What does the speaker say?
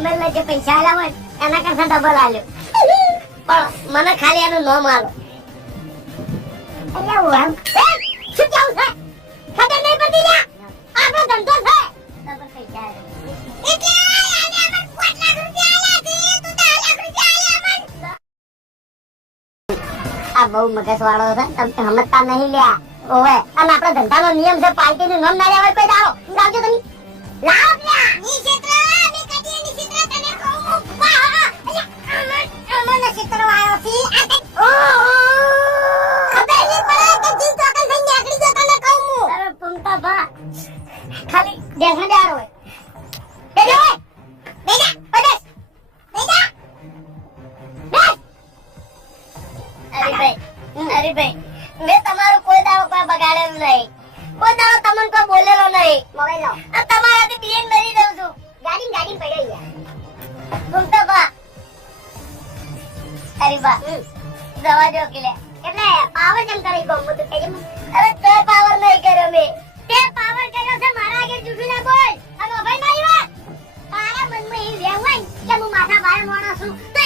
ગમે એટલે જે પૈસા આલ્યા હોય એના કરતા ડબલ આલ્યો પણ મને ખાલી એનું નામ આલો એટલે હું એમ શું કેવું છે ખબર નહીં પડતી લ્યા આપણો ધંધો છે ડબલ પૈસા એટલે આને અમન 5 લાખ રૂપિયા આલ્યા છે તું 10 લાખ રૂપિયા આલ્યા અમન આ બહુ મગજવાળો છે તમે સમજતા નહીં લ્યા ઓવે અને આપણો ધંધાનો નિયમ છે પાર્ટીનું નામ ના લેવાય કોઈ દાડો લાવજો તમે લાવ લ્યા ની ક્ષેત્ર મે કદી ની ક્ષેત્ર તને કહું અમન ક્ષેત્ર વાળો થી ખબર નહીં પડે કે જીવ ચોકન થઈ નીકળી ગયો તને કહું હું અરે પુમતા બા ખાલી દેખા જાર હોય બેજો બેજા બેસ બેજા બેસ અરે ભાઈ મેં તમારું કોઈ દાડો કોઈ બગાડેલું નહીં કોઈ દાડો તમને કોઈ બોલેલો નહીં મોબાઈલ લો આ તમારાથી બીએન મરી દઉં છું ગાડી પડી ગયા ઘૂમતો બા અરે બા દવા જો કે લે એટલે પાવર કેમ કરી ગો હું તો કહી અરે તે પાવર નહીં કર્યો મે તે પાવર કર્યો છે મારા આગળ જૂઠું ના બોલ અને ભાઈ મારી વાત તારા મનમાં એ વેવાય કે હું માથા બાર મોણો છું તો